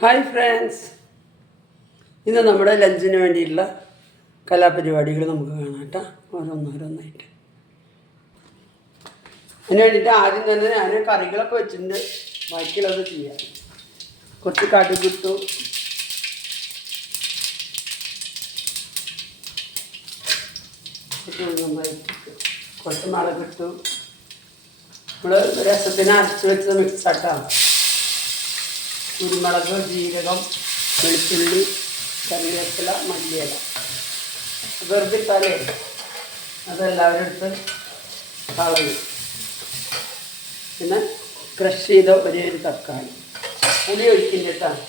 Hi friends, ഇന്ന് നമ്മുടെ ലഞ്ചിന് വേണ്ടിയിട്ടുള്ള കലാപരിപാടികൾ നമുക്ക് കാണാം കേട്ടോ. ഓരോന്നോരോന്നായിട്ട്. അതിന് വേണ്ടിയിട്ട് ആദ്യം തന്നെ ഞാൻ കറികളൊക്കെ വെച്ചിട്ടുണ്ട്. ബാക്കിയുള്ളത് ചെയ്യാം. കുറച്ച് കടുകിട്ടു, കുറച്ച് മുളകിട്ടു. നമ്മൾ രസത്തിന് അരച്ച് വെച്ച മിക്സാട്ടാണ്. കുരുമുളക്, ജീരകം, വെളുത്തുള്ളി, കറിവേപ്പില, മല്ലിയില. വെറുതെ ഇട്ടാലേ അതെല്ലാവരും എടുത്ത് കളയും. പിന്നെ ക്രഷ് ചെയ്ത ഒരു തക്കാളി, പുളി ഒഴിക്കുന്നിട്ടാണ്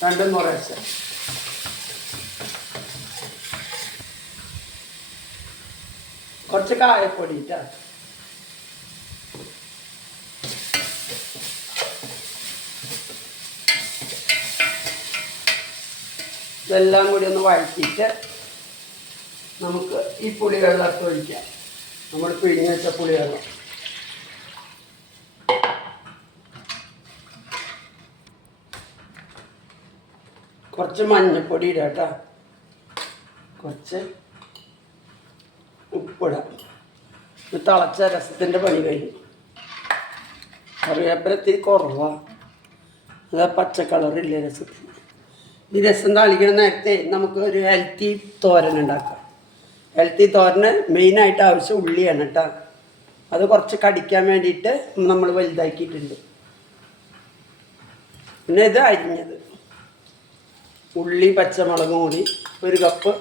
2 മുറച്ച്. കുറച്ച് കായപ്പൊടി ഇട്ടാണ്. ഇതെല്ലാം കൂടി ഒന്ന് വഴറ്റിയിട്ട് നമുക്ക് ഈ പുളിവെള്ളമൊക്കെ ഒഴിക്കാം. നമ്മൾ പിഴിഞ്ഞ് വെച്ച പുളിവെള്ളം. കുറച്ച് മഞ്ഞൾപ്പൊടി ഇടാം കേട്ടോ. കുറച്ച് ഉപ്പിടാം. തിളച്ച രസത്തിൻ്റെ പണി കഴിഞ്ഞു. കറിവേപ്പില ഇത്തിരി കുറവാണ്. അത് പച്ച കളറില്ല രസത്തിന്. ഈ രസം താളിക്കുന്ന നേരത്തെ നമുക്ക് ഒരു ഹെൽത്തി തോരൻ ഉണ്ടാക്കാം. ഹെൽത്തി തോരന് മെയിനായിട്ട് ആവശ്യം ഉള്ളിയാണ് കേട്ടോ. അത് കുറച്ച് കടിക്കാൻ വേണ്ടിയിട്ട് നമ്മൾ വലുതാക്കിയിട്ടുണ്ട്. പിന്നെ ഇത് അരിഞ്ഞത് ഉള്ളി, പച്ചമുളകും കൂടി 1 കപ്പ്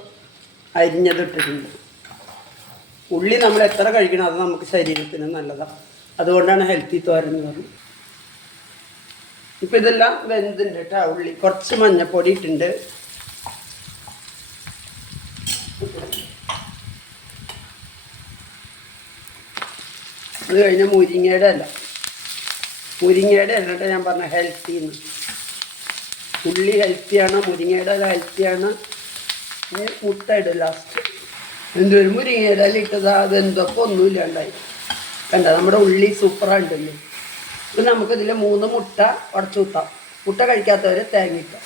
അരിഞ്ഞത് ഇട്ടിട്ടുണ്ട്. ഉള്ളി നമ്മൾ എത്ര കഴിക്കണം അത് നമുക്ക് ശരീരത്തിന് നല്ലതാണ്. അതുകൊണ്ടാണ് ഹെൽത്തി തോരൻ എന്ന് പറയുന്നത്. ഇപ്പം ഇതെല്ലാം വെന്തുണ്ട് കേട്ടോ. ഉള്ളി, കുറച്ച് മഞ്ഞൾപ്പൊടി ഇട്ടുണ്ട്. അത് കഴിഞ്ഞാൽ മുരിങ്ങയുടെ ഇല കേട്ടോ ഞാൻ പറഞ്ഞ ഹെൽത്തിന്ന്. ഉള്ളി ഹെൽത്തിയാണ്, മുരിങ്ങയുടെ ഇല ഹെൽത്തിയാണ്. മുട്ട ഇടും ലാസ്റ്റ്. എന്തൊരു മുരിങ്ങയുടെ ഇല ഇട്ടതാ, അതെന്തൊക്കെ ഒന്നുമില്ലാണ്ടായി. കണ്ട നമ്മുടെ ഉള്ളി സൂപ്പറായിട്ടുണ്ടല്ലോ. ഇത് നമുക്കിതിൽ 3 മുട്ട ഉടച്ചു കുത്താം. മുട്ട കഴിക്കാത്തവർ തേങ്ങിക്കാം.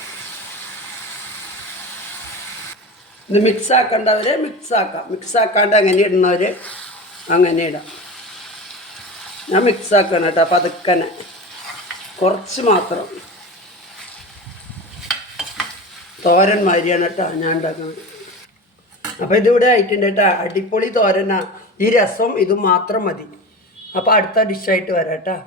ഇത് മിക്സ് ആക്കേണ്ടവർ മിക്സാക്കാം. മിക്സ് ആക്കാണ്ട് അങ്ങനെ ഇടുന്നവർ അങ്ങനെ ഇടാം. ഞാൻ മിക്സ് ആക്കണം കേട്ടോ. പതുക്കനെ കുറച്ച് മാത്രം. തോരൻ മാതിരിയാണ് കേട്ടോ ഞാൻ ഉണ്ടാക്കുന്നത്. അപ്പോൾ ഇതിവിടെ ആയിട്ടുണ്ട് കേട്ടോ. അടിപൊളി തോരനാ. ഈ രസം ഇത് മാത്രം മതി. അപ്പോൾ അടുത്ത ഡിഷായിട്ട് വരാം കേട്ടോ.